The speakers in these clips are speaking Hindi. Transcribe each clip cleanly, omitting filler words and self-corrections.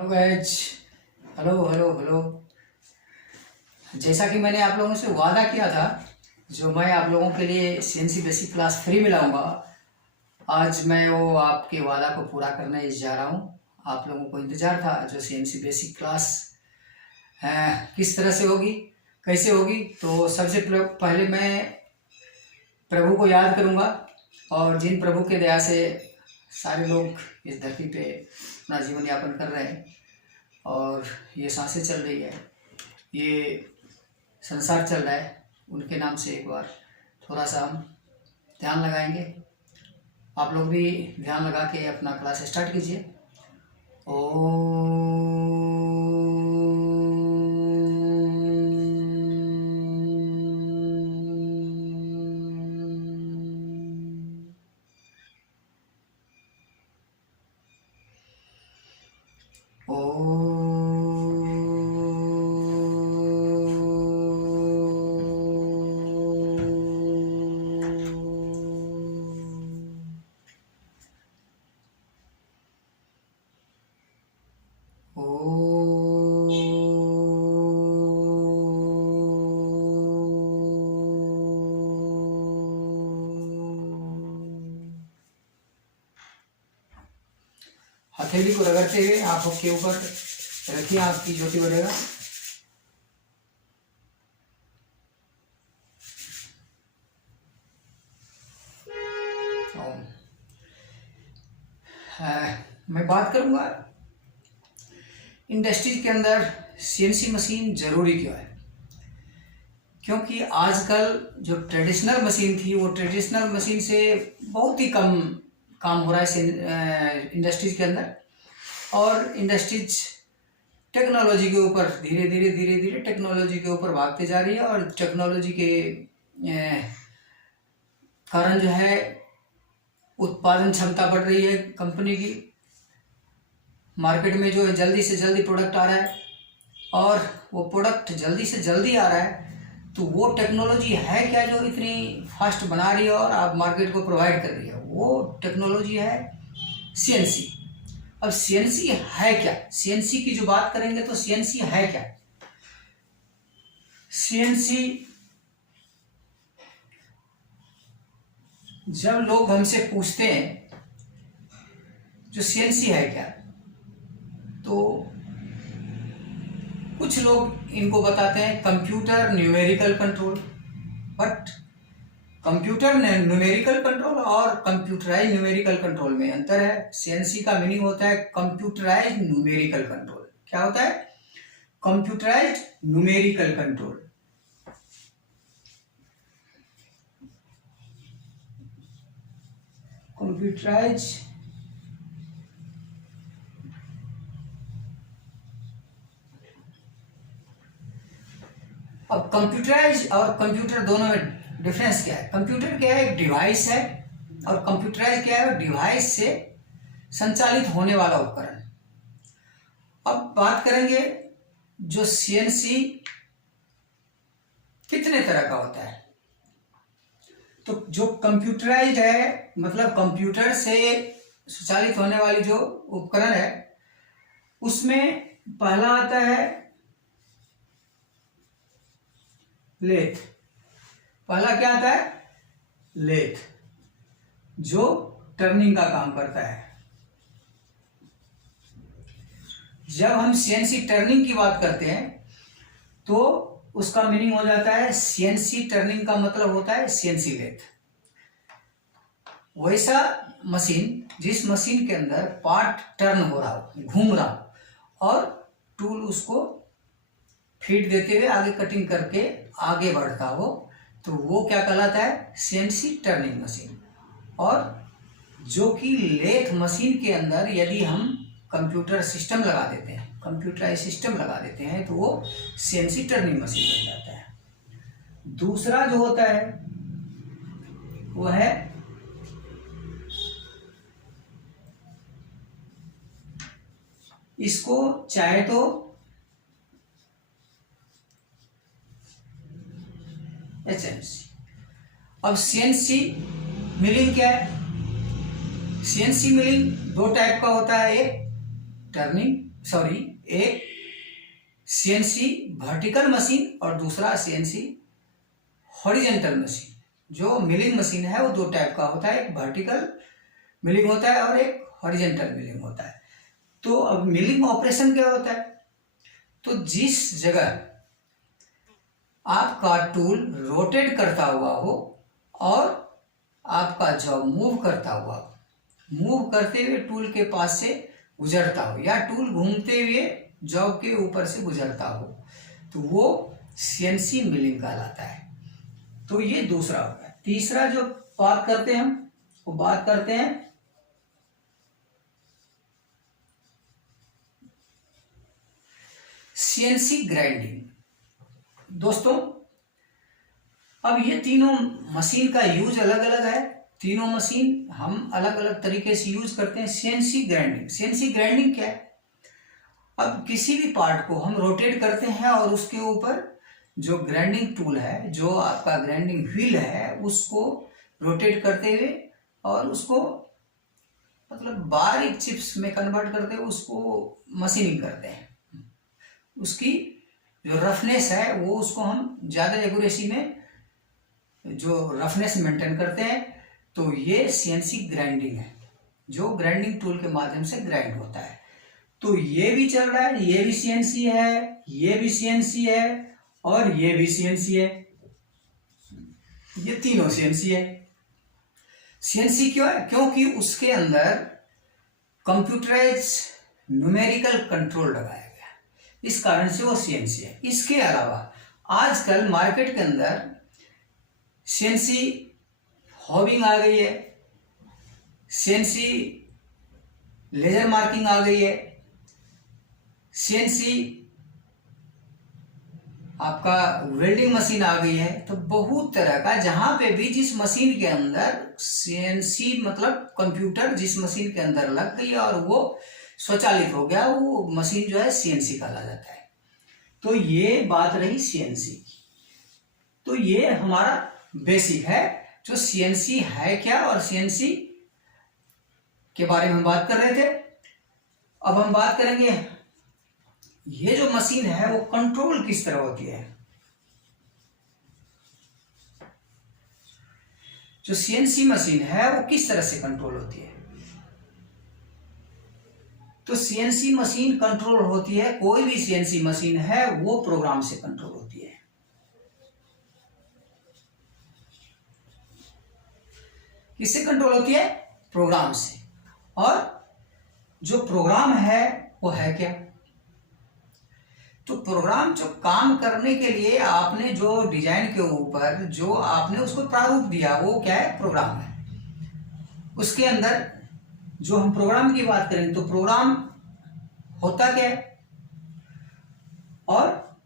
Hello guys. Hello hello hello. जैसा कि मैंने आप लोगों से वादा किया था, जो मैं आप लोगों के लिए सीएनसी बेसिक क्लास फ्री में लाऊंगा, आज मैं वो आपके वादा को पूरा करने जा रहा हूँ। आप लोगों को इंतज़ार था जो सीएनसी बेसिक क्लास किस तरह से होगी, कैसे होगी। तो सबसे पहले मैं प्रभु को याद करूँगा, और जिन प्रभु के दया से सारे लोग इस धरती पे अपना जीवन यापन कर रहे हैं और ये सांसें चल रही है, ये संसार चल रहा है, उनके नाम से एक बार थोड़ा सा हम ध्यान लगाएंगे। आप लोग भी ध्यान लगा के अपना क्लास स्टार्ट कीजिए। ओम हथेली को रगड़ते हुए आंखों के ऊपर रखिए, आंख की ज्योति बढ़ेगा। मैं बात करूंगा इंडस्ट्रीज के अंदर सीएनसी मशीन जरूरी क्यों है। क्योंकि आजकल जो ट्रेडिशनल मशीन थी, वो ट्रेडिशनल मशीन से बहुत ही कम काम हो रहा है इंडस्ट्रीज के अंदर, और इंडस्ट्रीज टेक्नोलॉजी के ऊपर धीरे धीरे टेक्नोलॉजी के ऊपर भागते जा रही है, और टेक्नोलॉजी के कारण जो है उत्पादन क्षमता बढ़ रही है कंपनी की। मार्केट में जो है जल्दी से जल्दी प्रोडक्ट आ रहा है, और वो प्रोडक्ट जल्दी से जल्दी आ रहा है, तो वो टेक्नोलॉजी है क्या जो इतनी फास्ट बना रही है और आप मार्केट को प्रोवाइड कर रही है? वो टेक्नोलॉजी है सीएनसी। अब सीएनसी है क्या? सीएनसी की जो बात करेंगे तो सीएनसी है क्या? सीएनसी, जब लोग हमसे पूछते हैं जो सीएनसी है क्या, तो कुछ लोग इनको बताते हैं computer numerical control. But computer numerical control और कंप्यूटराइज न्यूमेरिकल कंट्रोल में अंतर है। सीएनसी का मीनिंग होता है कंप्यूटराइज न्यूमेरिकल कंट्रोल। क्या होता है? Computerize numerical control. कंप्यूटराइज अब कंप्यूटराइज और कंप्यूटर दोनों में डिफरेंस क्या है? कंप्यूटर क्या है? एक डिवाइस है, और कंप्यूटराइज क्या है? डिवाइस से संचालित होने वाला उपकरण। अब बात करेंगे जो सीएनसी कितने तरह का होता है। तो जो कंप्यूटराइज है, मतलब कंप्यूटर से संचालित होने वाली जो उपकरण है, उसमें पहला आता है लेथ। पहला क्या आता है? लेथ, जो टर्निंग का काम करता है। जब हम सीएनसी टर्निंग की बात करते हैं तो उसका मीनिंग हो जाता है सीएनसी टर्निंग का मतलब होता है सीएनसी लेथ। वैसा मशीन जिस मशीन के अंदर पार्ट टर्न हो रहा हो, घूम रहा हो, और टूल उसको फीड देते हुए आगे कटिंग करके आगे बढ़ता हो, तो वो क्या कहलाता है? CNC turning machine. और जो कि लेथ मशीन के अंदर यदि हम कंप्यूटर सिस्टम लगा देते हैं, कंप्यूटराइज सिस्टम लगा देते हैं, तो वो सीएनसी टर्निंग मशीन बन जाता है। दूसरा जो होता है वो है इसको चाहे तो एचएमसी। अब सीएनसी मिलिंग क्या है? सीएनसी मिलिंग दो टाइप का होता है, एक टर्निंग सॉरी, एक सीएनसी वर्टिकल मशीन और दूसरा सीएनसी हॉरिजेंटल मशीन। जो मिलिंग मशीन है वो दो टाइप का होता है, एक वर्टिकल मिलिंग होता है और एक हॉरिजेंटल मिलिंग होता है। तो अब मिलिंग ऑपरेशन क्या होता है, तो जिस जगह आपका टूल रोटेट करता हुआ हो और आपका जॉब मूव करता हुआ, मूव करते हुए टूल के पास से गुजरता हो, या टूल घूमते हुए जॉब के ऊपर से गुजरता हो, तो वो सीएनसी मिलिंग कहलाता है। तो ये दूसरा होता है। तीसरा जो बात करते हैं हम, वो बात करते हैं सीएनसी ग्राइंडिंग। दोस्तों, अब ये तीनों मशीन का यूज अलग अलग है, तीनों मशीन हम अलग अलग तरीके से यूज करते हैं। सीएनसी ग्राइंडिंग, सीएनसी ग्राइंडिंग क्या है, अब किसी भी पार्ट को हम रोटेट करते हैं और उसके ऊपर जो ग्राइंडिंग टूल है, जो आपका ग्राइंडिंग व्हील है, उसको रोटेट करते हुए और उसको मतलब बारीक चिप्स में कन्वर्ट करते हुए उसको मशीनिंग करते हैं। उसकी जो रफनेस है वो उसको हम ज़्यादा एक्यूरेसी में जो रफनेस मेंटेन करते हैं। तो ये सीएनसी ग्राइंडिंग है, जो ग्राइंडिंग टूल के माध्यम से ग्राइंड होता है। तो ये भी चल रहा है, ये भी सीएनसी है, ये भी सीएनसी है और ये भी सीएनसी है, ये तीनों सीएनसी है। सीएनसी क्यों है, क्योंकि उसके अंदर कंप्यूटराइज न्यूमेरिकल कंट्रोल लगाया गया, इस कारण से वो सीएनसी है। इसके अलावा आजकल मार्केट के अंदर सीएनसी हॉबिंग आ गई है, सीएनसी लेजर मार्किंग आ गई है, सीएनसी आपका वेल्डिंग मशीन आ गई है। तो बहुत तरह का, जहां पे भी जिस मशीन के अंदर सीएनसी मतलब कंप्यूटर जिस मशीन के अंदर लग गई और वो स्वचालित हो गया, वो मशीन जो है सीएनसी कहा जाता है। तो ये बात रही सीएनसी की। तो ये हमारा बेसिक है, जो सीएनसी है क्या और सीएनसी के बारे में हम बात कर रहे थे। अब हम बात करेंगे ये जो मशीन है वो कंट्रोल किस तरह होती है। जो सीएनसी मशीन है वो किस तरह से कंट्रोल होती है। तो सीएनसी मशीन कंट्रोल होती है, कोई भी सीएनसी मशीन है वो प्रोग्राम से कंट्रोल होती है। किससे कंट्रोल होती है, प्रोग्राम से। और जो प्रोग्राम है वो है क्या, तो प्रोग्राम जो काम करने के लिए आपने जो डिजाइन के ऊपर जो आपने उसको प्रारूप दिया, वो क्या है, प्रोग्राम है। उसके अंदर जो हम प्रोग्राम की बात करेंगे तो प्रोग्राम होता क्या है, और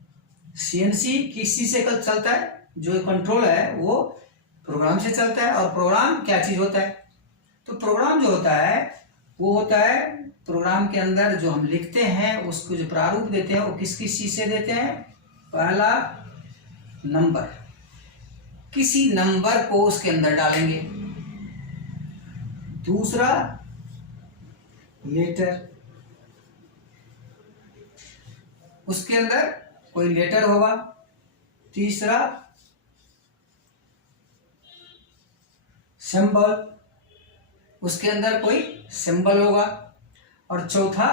सीएनसी किस चीज से चलता है, जो कंट्रोल है वो प्रोग्राम से चलता है। और प्रोग्राम क्या चीज होता है, तो प्रोग्राम जो होता है वो होता है प्रोग्राम के अंदर जो हम लिखते हैं उसको जो प्रारूप देते हैं वो किस किस चीज से देते हैं। पहला नंबर, किसी नंबर को उसके अंदर डालेंगे। दूसरा लेटर, उसके अंदर कोई लेटर होगा। तीसरा सिंबल, उसके अंदर कोई सिंबल होगा। और चौथा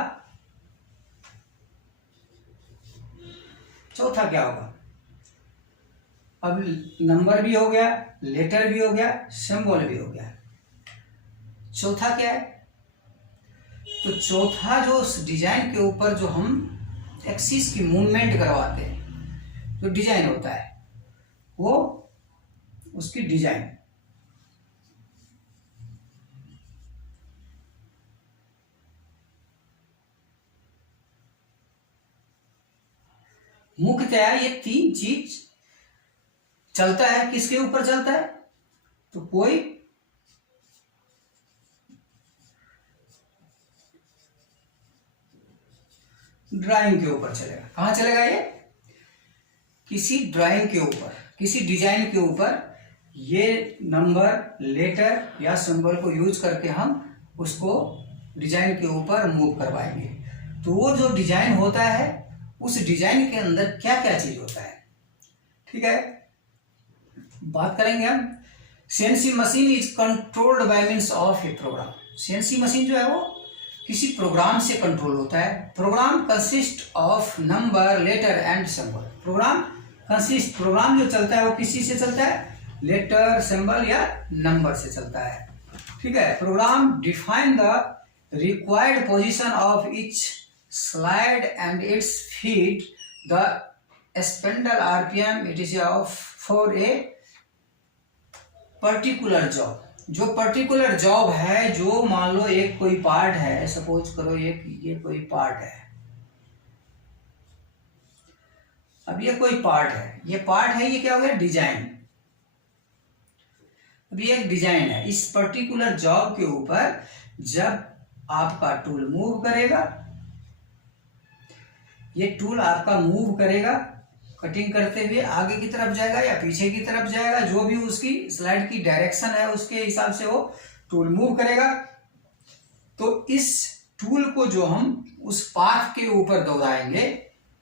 क्या होगा, अब नंबर भी हो गया, लेटर भी हो गया, सिंबल भी हो गया, चौथा क्या है, तो चौथा जो डिजाइन के ऊपर जो हम एक्सिस की मूवमेंट करवाते हैं, जो डिजाइन होता है वो उसकी डिजाइन। मुख्यतया ये तीन चीज चलता है, किसके ऊपर चलता है, तो कोई ड्राइंग के ऊपर चलेगा। कहां चलेगा ये, किसी ड्राइंग के ऊपर, किसी डिजाइन के ऊपर ये नंबर, लेटर या सिंबल को यूज करके हम उसको डिजाइन के ऊपर मूव करवाएंगे। तो वो जो डिजाइन होता है उस डिजाइन के अंदर क्या क्या चीज होता है, ठीक है। बात करेंगे हम CNC machine is controlled by means of a program. CNC machine जो है वो किसी प्रोग्राम से कंट्रोल होता है। Program consist of number, letter and symbol. Program जो चलता है वो किसी से चलता है, लेटर, सिंबल या नंबर से चलता है, ठीक है। Program define the required position of each slide and its feed the spindle RPM it is of for a particular job. जो पर्टिकुलर जॉब है, जो मान लो एक कोई पार्ट है, सपोज करो ये कोई पार्ट है, अब ये कोई पार्ट है, ये पार्ट है, ये क्या हो गया, डिजाइन। अब ये एक डिजाइन है। इस पर्टिकुलर जॉब के ऊपर जब आपका टूल मूव करेगा, ये टूल आपका मूव करेगा, कटिंग करते हुए आगे की तरफ जाएगा या पीछे की तरफ जाएगा, जो भी उसकी स्लाइड की डायरेक्शन है उसके हिसाब से वो टूल मूव करेगा। तो इस टूल को जो हम उस पाथ के ऊपर दौड़ाएंगे,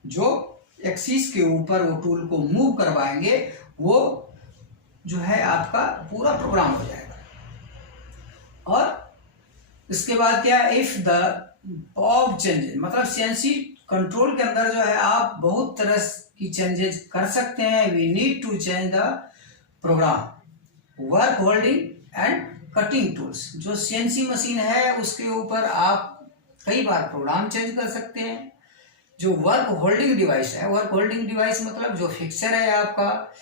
जो एक्सिस के ऊपर वो टूल को मूव करवाएंगे, वो जो है आपका पूरा प्रोग्राम हो जाएगा। और इसके बाद क्या, इफ द बॉब चेंजेस, मतलब सीएनसी कंट्रोल के अंदर जो है आप बहुत तरह की चेंजेस कर सकते हैं। We need to change the program, work holding and cutting tools. जो सीएनसी मशीन है उसके ऊपर आप कई बार प्रोग्राम चेंज कर सकते हैं। जो वर्क होल्डिंग डिवाइस है, वर्क होल्डिंग डिवाइस मतलब जो फिक्सर है आपका,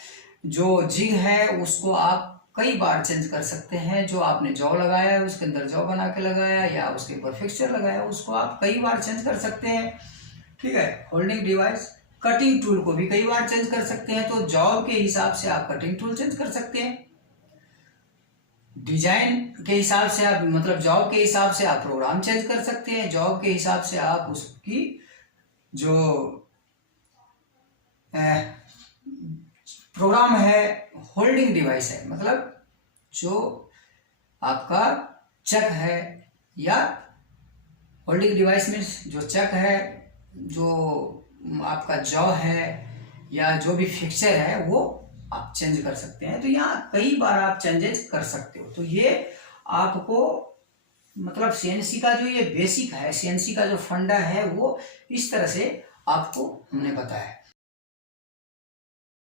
जो जिग है, उसको आप कई बार चेंज कर सकते हैं। जो आपने जॉ लगाया है उसके अंदर जॉ बना के लगाया, या उसके ऊपर फिक्सचर लगाया, उसको आप कई बार चेंज कर सकते हैं, ठीक है। होल्डिंग डिवाइस, कटिंग टूल को भी कई बार चेंज कर सकते हैं। तो जॉब के हिसाब से आप कटिंग टूल चेंज कर सकते हैं, डिजाइन के हिसाब से आप, मतलब जॉब के हिसाब से आप प्रोग्राम चेंज कर सकते हैं, जॉब के हिसाब से आप उसकी जो प्रोग्राम है, होल्डिंग डिवाइस है, मतलब जो आपका चक है, या होल्डिंग डिवाइस में जो चक है, जो आपका जॉ है, या जो भी फिक्सचर है, वो आप चेंज कर सकते हैं। तो यहाँ कई बार आप चेंजेस कर सकते हो। तो ये आपको मतलब सीएनसी का जो ये बेसिक है, सीएनसी का जो फंडा है, वो इस तरह से आपको हमने बताया।